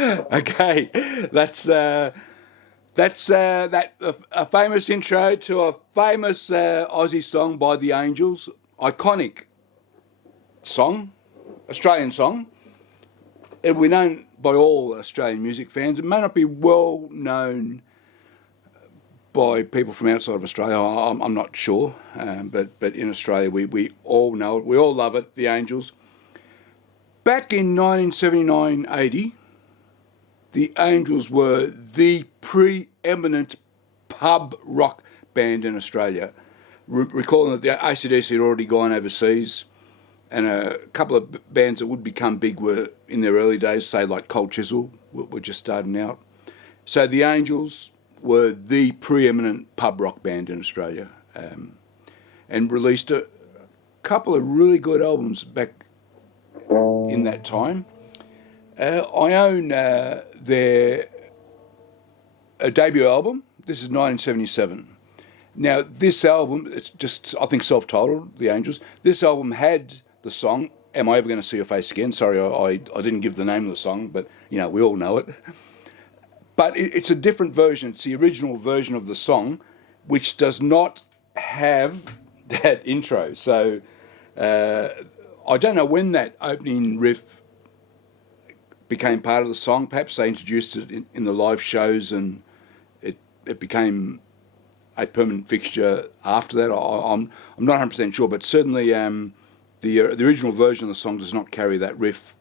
Okay, that's a famous intro to a famous Aussie song by the Angels. Iconic song, Australian song. It will be known by all Australian music fans. It may not be well known by people from outside of Australia. I'm not sure, but in Australia we all know it. We all love it. The Angels. Back in 1979-80, the Angels were the preeminent pub rock band in Australia. Recalling that the AC/DC had already gone overseas, and a couple of bands that would become big were in their early days, say like Cold Chisel, were just starting out. So the Angels were the preeminent pub rock band in Australia, and released a couple of really good albums back in that time. I own their debut album. This is 1977. Now, this album, it's just, I think, self-titled, The Angels. This album had the song, Am I Ever Going to See Your Face Again? Sorry, I didn't give the name of the song, but, we all know it. But it's a different version. It's the original version of the song, which does not have that intro. So I don't know when that opening riff became part of the song. Perhaps they introduced it in the live shows and it became a permanent fixture after that. I'm not 100% sure, but certainly the original version of the song does not carry that riff.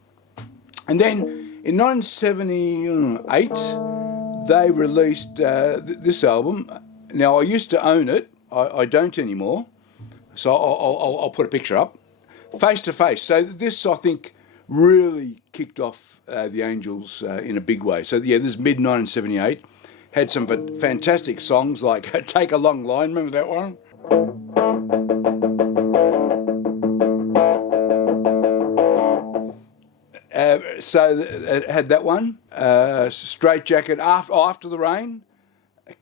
And then in 1978, they released this album. Now, I used to own it. I don't anymore. So I'll put a picture up. Face to Face. So this, I think, really kicked off the Angels in a big way. So yeah, this is mid-1978. Had some fantastic songs like Take a Long Line. Remember that one? So it had that one. Straight Jacket, After the Rain,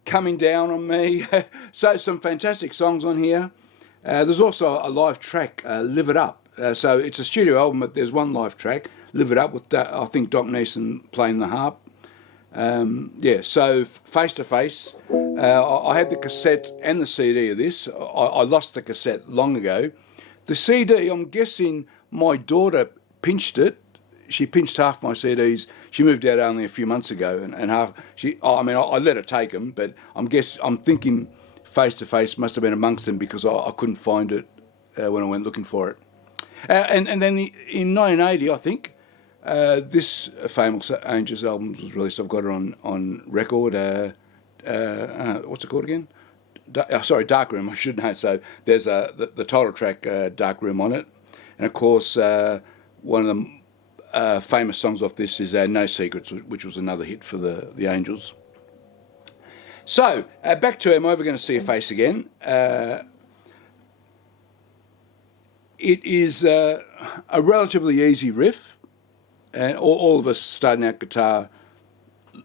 Coming Down on Me. So some fantastic songs on here. There's also a live track, Live It Up. So it's a studio album, but there's one live track, Live It Up, with I think Doc Neeson playing the harp. So Face to Face. I had the cassette and the CD of this. I lost the cassette long ago. The CD, I'm guessing my daughter pinched it. She pinched half my CDs. She moved out only a few months ago, and half. I let her take them, but I'm thinking Face to Face must have been amongst them because I couldn't find it when I went looking for it. And then in 1980, I think, this famous Angels album was released. I've got it on record. What's it called again? Dark Room, I should know. So there's the title track, Dark Room, on it. And of course, one of the famous songs off this is No Secrets, which was another hit for the Angels. So, back to Am I Ever Going to See Your Face Again? It is a relatively easy riff. And all of us starting out guitar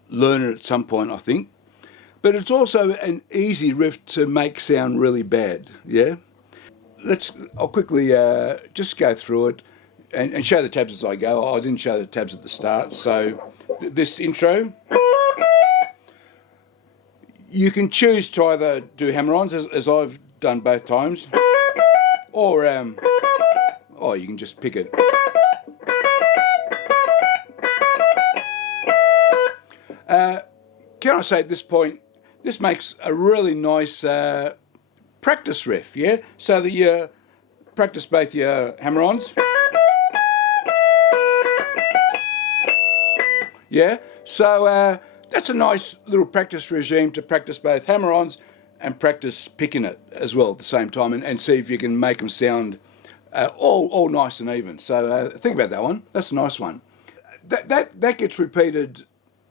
learn it at some point, I think. But it's also an easy riff to make sound really bad, yeah? I'll quickly just go through it and show the tabs as I go. I didn't show the tabs at the start. So this intro, you can choose to either do hammer-ons, as I've done both times, or you can just pick it. Can I say at this point, this makes a really nice practice riff, yeah? So that you practice both your hammer-ons. Yeah? So that's a nice little practice regime to practice both hammer-ons and practice picking it as well at the same time and see if you can make them sound all nice and even. So think about that one. That's a nice one. That gets repeated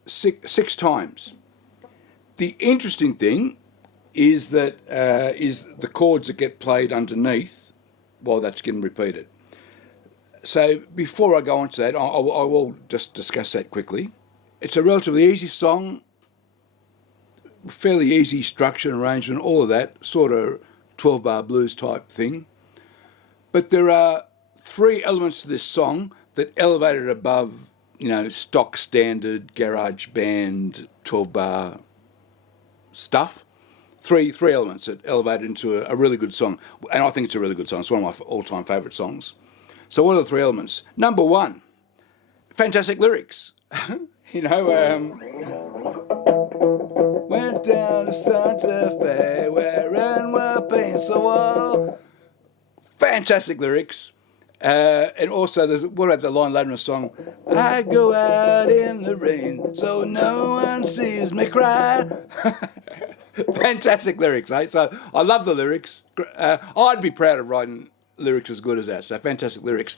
six times. The interesting thing is that is the chords that get played underneath while that's getting repeated. So before I go on to that, I will just discuss that quickly. It's a relatively easy song, fairly easy structure and arrangement, all of that, sort of 12-bar blues type thing. But there are three elements to this song that elevate it above stock standard garage band 12-bar stuff. Three elements that elevate into a really good song. And I think it's a really good song. It's one of my all-time favourite songs. So what are the three elements? Number one, fantastic lyrics. Went down to Santa Fe where Anwar paints the wall. Fantastic lyrics. And also, what about the line later in the song? I go out in the rain so no one sees me cry. Fantastic lyrics, eh? So I love the lyrics. I'd be proud of writing lyrics as good as that. So fantastic lyrics.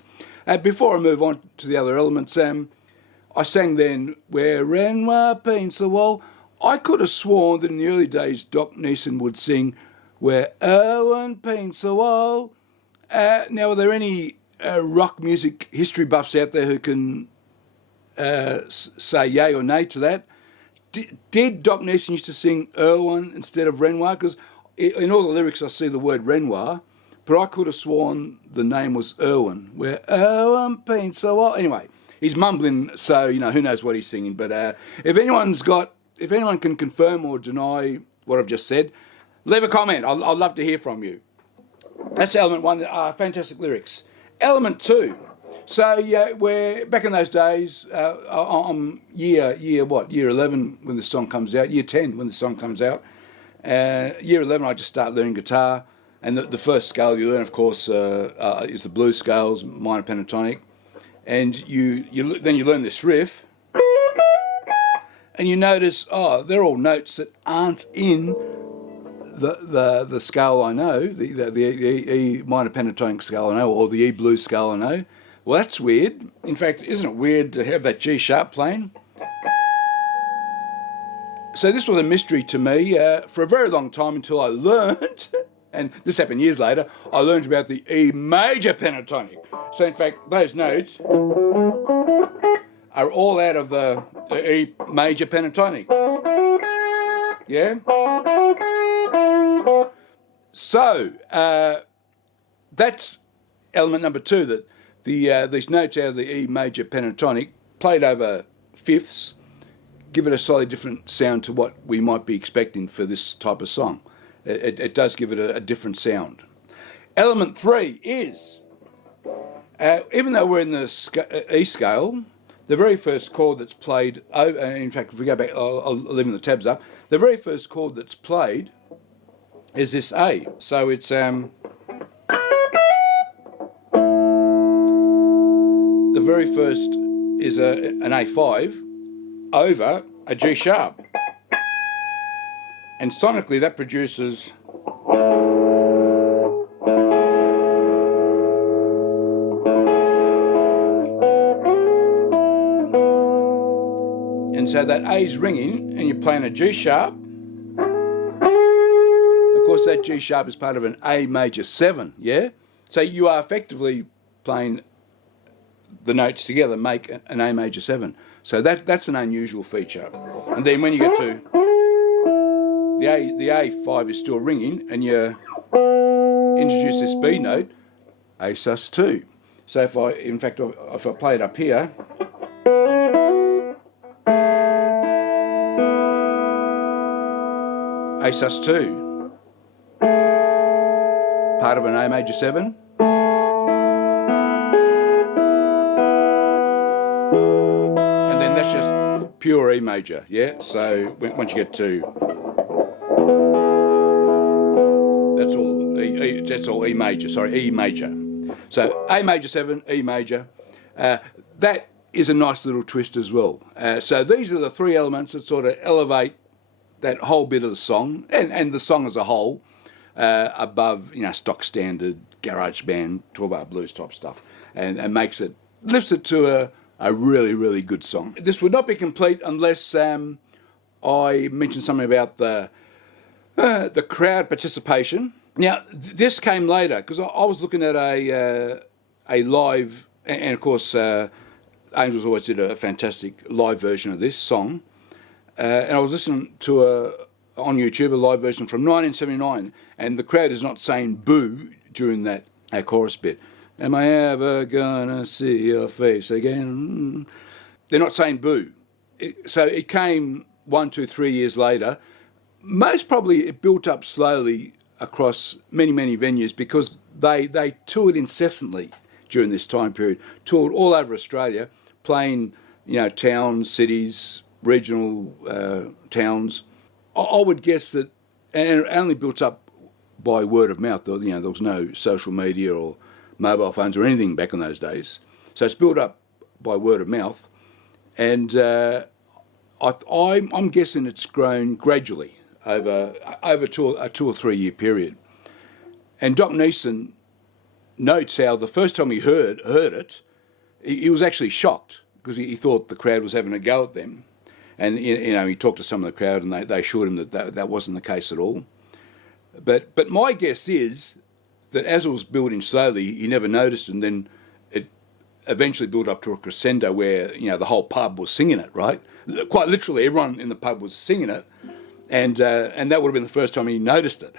Before I move on to the other elements, I sang then, where Renoir paints the wall. I could have sworn that in the early days Doc Neeson would sing, where Erwin paints the wall. Now, are there any rock music history buffs out there who can say yay or nay to that? Did Doc Neeson used to sing Erwin instead of Renoir? Because in all the lyrics I see the word Renoir, but I could have sworn the name was Erwin, where Erwin paints the wall. Anyway, he's mumbling, so who knows what he's singing. But if anyone can confirm or deny what I've just said, leave a comment. I'd love to hear from you. That's element one. Fantastic lyrics. Element two. So we're back in those days. I'm year 11 when the song comes out. Year 10 when the song comes out. Year 11, I just start learning guitar, and the first scale you learn, of course, is the blues scales, minor pentatonic, and then you learn this riff, and you notice, they're all notes that aren't in the scale I know, the E minor pentatonic scale I know, or the E blues scale I know. Well, that's weird. In fact, isn't it weird to have that G sharp playing? So this was a mystery to me for a very long time until I learned, and this happened years later, I learned about the E major pentatonic. So in fact, those notes are all out of the E major pentatonic. Yeah? So, that's element number two, that these notes out of the E major pentatonic, played over fifths, give it a slightly different sound to what we might be expecting for this type of song. It does give it a different sound. Element three is, even though we're in the E scale, the very first chord that's played, in fact, if we go back, I'll leave the tabs up, the very first chord that's played is this A. So it's the very first is an A5 over a G sharp, and sonically that produces and so that A's ringing and you're playing a G sharp. Of course, that G sharp is part of an A major 7, yeah? So you are effectively playing the notes together, make an A major 7. So that's an unusual feature. And then when you get to the A5 is still ringing, and you introduce this B note, A sus2. So if I play it up here, A sus2. Part of an A major 7. And then that's just pure E major, yeah? So once you get to, that's all E major, E major. So A major 7, E major. That is a nice little twist as well. So these are the three elements that sort of elevate that whole bit of the song, and the song as a whole, above stock standard garage band 12-bar blues type stuff, and lifts it to a really, really good song. This would not be complete unless I mentioned something about the crowd participation. Now this came later, because I was looking at a live, and of course Angels always did a fantastic live version of this song, and I was listening to on YouTube a live version from 1979, and the crowd is not saying boo during that chorus bit. Am I ever gonna see your face again? they're not saying boo. So it came 1, 2, 3 years later. Most probably it built up slowly across many, many venues because they toured incessantly during this time period, toured all over Australia, playing, towns, cities, regional towns. I would guess that, and it only built up by word of mouth. There was no social media or mobile phones or anything back in those days. So it's built up by word of mouth, and I'm guessing it's grown gradually over a 2 or 3 year period. And Doc Neeson notes how the first time he heard it, he was actually shocked because he thought the crowd was having a go at them. And he talked to some of the crowd, and they assured him that wasn't the case at all. But my guess is that as it was building slowly, he never noticed, and then it eventually built up to a crescendo where the whole pub was singing it. Right, quite literally, everyone in the pub was singing it, and that would have been the first time he noticed it.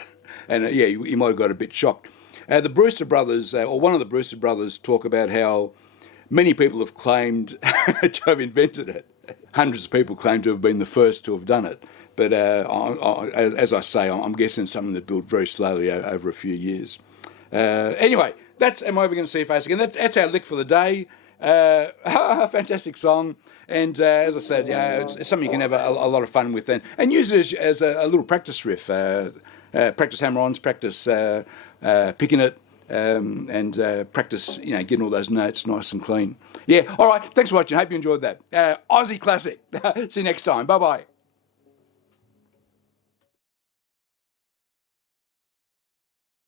And he might have got a bit shocked. The Brewster brothers, or one of the Brewster brothers, talk about how many people have claimed to have invented it. Hundreds of people claim to have been the first to have done it. But as I say, I'm guessing something that built very slowly over a few years. Anyway, Am I Ever Going to See Your Face Again? That's our lick for the day. Fantastic song. And as I said, it's something you can have a lot of fun with and use it as a little practice riff. Practice hammer-ons, practice picking it, and practice, getting all those notes nice and clean. Yeah, all right. Thanks for watching. Hope you enjoyed that. Aussie classic. See you next time. Bye-bye.